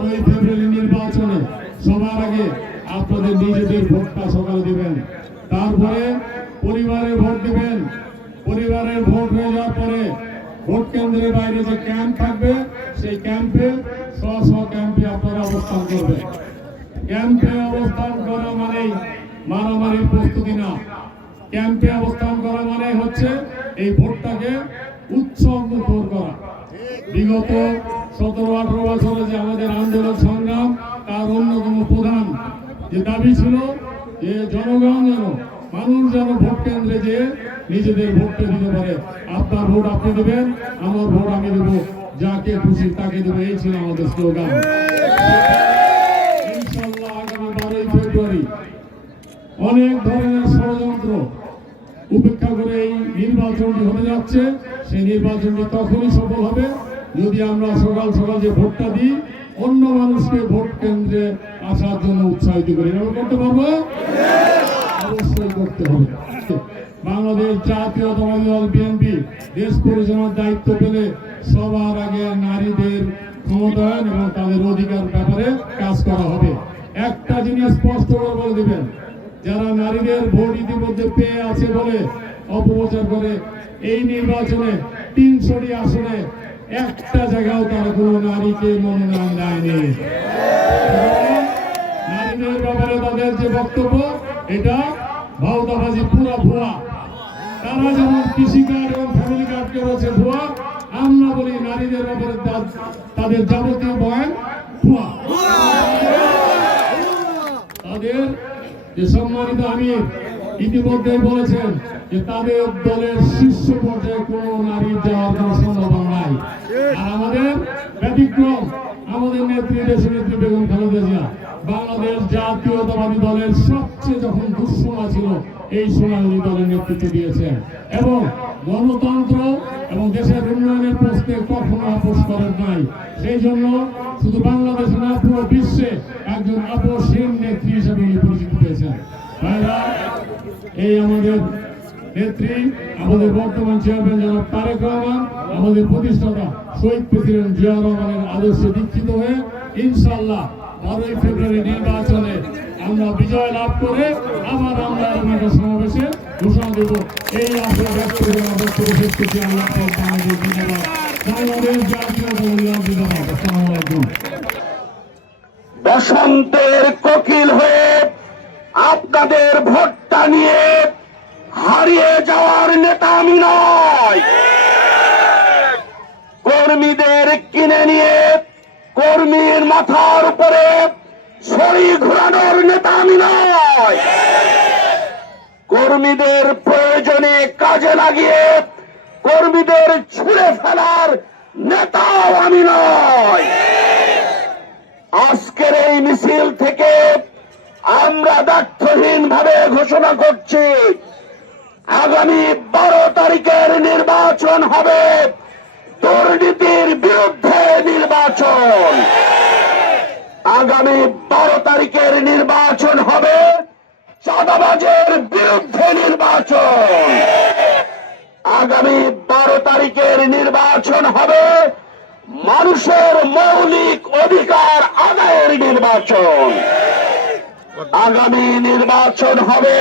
12ই ফেব্রুয়ারি নির্বাচনে সবার আগে আপনাদের নিজেদের ভোটটা সকালে দিবেন, তারপরে পরিবারের ভোট দিবেন। পরিবারের ভোট হয়ে যাওয়ার পরে ভোট কেন্দ্রের বাইরে যে ক্যাম্প থাকবে সেই ক্যাম্পে স্ব ক্যাম্পে আপনারা অবস্থান করবেন। ক্যাম্পে অবস্থান করা মানেই মারামারির প্রস্তুতি না। ক্যাম্পে অবস্থান করা মানে হচ্ছে এই ভোটটাকে উৎসব মুখর করা। বিগত 17-18 বছরে যে আমাদের আন্দোলন সংগ্রাম, তার অন্যতম প্রধান যে দাবি ছিল যে জনগণ যেন, মানুষ যেন ভোট কেন্দ্রে যে নিজেদের ভোটটা দিতে পারে। আপনার ভোট আপনি দেবেন, আমার ভোট আমি দেবো, যাকে খুশি তাকে দেবো, এই ছিল আমাদের স্লোগান। ইনশাআল্লাহ আগামী 12ই ফেব্রুয়ারি অনেক ধরনের ষড়যন্ত্র উপেক্ষা করে এই নির্বাচনটি হতে যাচ্ছে। সেই নির্বাচনটি তখনই সফল হবে যদি আমরা সকাল সকাল যে ভোটটা দিই, অন্য মানুষকে ভোট কেন্দ্রে আসার জন্য উৎসাহিত করি। আমরা করতে পারবো? অবশ্যই করতে হবে। বাংলাদেশ জাতীয়তাবাদী দল বিএনপি দেশ পরিচালনার দায়িত্ব পেলে সবার আগে নারীদের ক্ষমতায়ন এবং তাদের অধিকার ব্যাপারে কাজ করা হবে। একটা জিনিস স্পষ্ট করে বলে দিবেন, যারা নারীদের ভোট ইতিমধ্যে পেয়ে আছে বলে অপপ্রচার করে, এই নির্বাচনে 300টি আসনে একটা জায়গাও তারা কোনো নারীকে মনোনয়ন দেয়নি। নারীদের ব্যাপারে তাদের যে বক্তব্য, এটা ভাওতাবাজি, পুরা ভুয়া। তারা যেমন কৃষি কার্ড এবং ফ্যামিলি কার্ডকে বলছে ভুয়া, আমরা বলি নারীদের ব্যাপারে তাদের যাবতীয় বয়ান ভুয়া। তাদের যে সম্মানিত আমির ইতিমধ্যে বলেছেন যে তাদের দলের শীর্ষ পর্যায়ে কোনো নারী যাওয়ার কোনো সম্ভাবনা নাই। আর আমাদের ব্যতিক্রম, আমাদের নেত্রী, দেশনেত্রী বেগম খালেদা জিয়া বাংলাদেশ জাতীয়তাবাদী দলের সবচেয়ে যখন দুঃসময় ছিল, এই সময় উনি দলের নেতৃত্ব দিয়েছেন এবং গণতন্ত্র এবং দেশের উন্নয়নের প্রশ্নে কখনো আপোষ করেন নাই। সেই জন্য শুধু বাংলাদেশে না, পুরো বিশ্বে একজন আপোষহীন নেত্রী হিসেবে উনি পরিচিত হয়েছেন। এই আমাদের নেত্রী, আমাদের বর্তমান চেয়ারম্যান জনাব তারেক রহমান, আমাদের প্রতিষ্ঠাতা শহীদ প্রেসিডেন্ট জিয়া রহমানের আদর্শে দীক্ষিত হয়ে ইনশাআল্লাহ 12ই ফেব্রুয়ারি নির্বাচনে আমরা বিজয় লাভ করে আবার আমরা একটা সমাবেশে ঘোষণা দেব। এই আশা ব্যক্ত করে বক্তব্য শেষ করছি। আল্লাহ ধন্যবাদ। বাংলাদেশ জাতীয়তাবাদী দল জিন্দাবাদ। আসসালামু আলাইকুম। বসন্তের কোকিল হয়ে আপনাদের ভোটটা নিয়ে হারিয়ে যাওয়ার নেতা আমি নয়। কর্মীদের কিনে নিয়ে কর্মীর মাথার উপরে ছড়ি ঘোরানোর নেতা আমি নয়। কর্মীদের প্রয়োজনে কাজে লাগিয়ে কর্মীদের ছুঁড়ে ফেলার নেতাও আমি নয়। আজকের এই মিছিল থেকে আমরা দায়িত্বহীন ভাবে ঘোষণা করছি, আগামী 12 তারিখের নির্বাচন হবে দুর্নীতির বিরুদ্ধে নির্বাচন। আগামী 12 তারিখের নির্বাচন হবে চাঁদাবাজের বিরুদ্ধে নির্বাচন। আগামী 12 তারিখের নির্বাচন হবে মানুষের মৌলিক অধিকার আদায়ের নির্বাচন। আগামী নির্বাচন হবে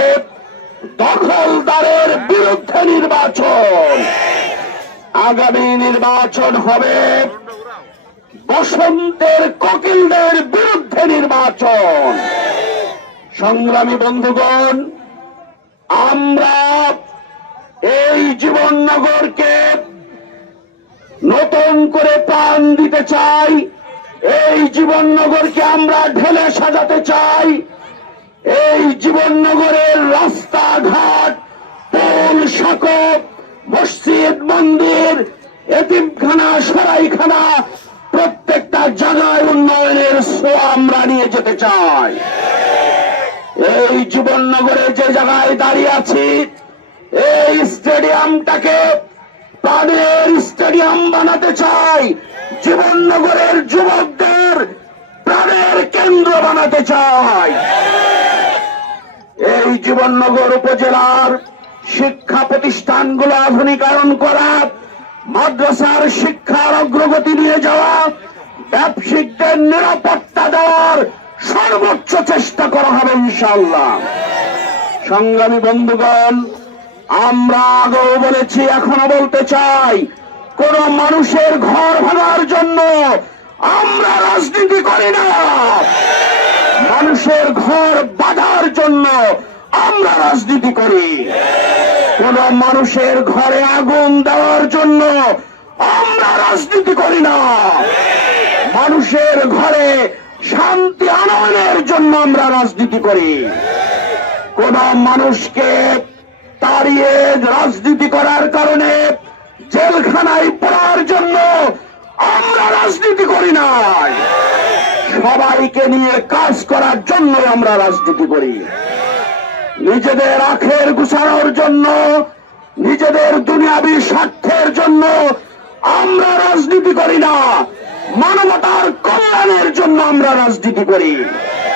দখলদারের বিরুদ্ধে নির্বাচন। আগামী নির্বাচন হবে বসন্তের কোকিলদের বিরুদ্ধে নির্বাচন। সংগ্রামী বন্ধুগণ, আমরা এই জীবননগরকে নতুন করে প্রাণ দিতে চাই। এই জীবননগরকে আমরা ঢেলে সাজাতে চাই। এই জীবননগরের রাস্তাঘাট, পোল, সাকব, মসজিদ, মন্দির, এতিমখানা, সরাইখানা, প্রত্যেকটা জায়গায় উন্নয়নের ছোঁয়া আমরা নিয়ে যেতে চাই। এই জীবননগরে যে জায়গায় দাঁড়িয়ে আছি, এই স্টেডিয়ামটাকে প্রাণের স্টেডিয়াম বানাতে চাই। জীবননগরের যুবকদের প্রাণের কেন্দ্র বানাতে চাই। এই জীবননগর উপজেলার শিক্ষা প্রতিষ্ঠানগুলো আধুনিকায়ন করা, মাদ্রাসার শিক্ষার অগ্রগতি নিয়ে যাওয়া, ব্যবসায়িকদের নিরাপত্তা দেওয়ার সর্বোচ্চ চেষ্টা করা হবে ইনশাআল্লাহ। সংগ্রামী বন্ধুগণ, আমরা আগেও বলেছি, এখনো বলতে চাই, কোন মানুষের ঘর ভাঙার জন্য আমরা রাজনীতি করি না। মানুষের ঘর বাঁধার জন্য আমরা রাজনীতি করি। কোন মানুষের ঘরে আগুন দেওয়ার জন্য আমরা রাজনীতি করি না। মানুষের ঘরে শান্তি আনয়নের জন্য আমরা রাজনীতি করি। কোন মানুষকে তাড়িয়ে রাজনীতি করার কারণে জেলখানায় পড়ার জন্য আমরা রাজনীতি করি না। সবাইকে নিয়ে কাজ করার জন্য আমরা রাজনীতি করি। নিজেদের আখের গুছানোর জন্য, নিজেদের দুনিয়াবী স্বার্থের জন্য আমরা রাজনীতি করি না। মানবতার কল্যাণের জন্য আমরা রাজনীতি করি।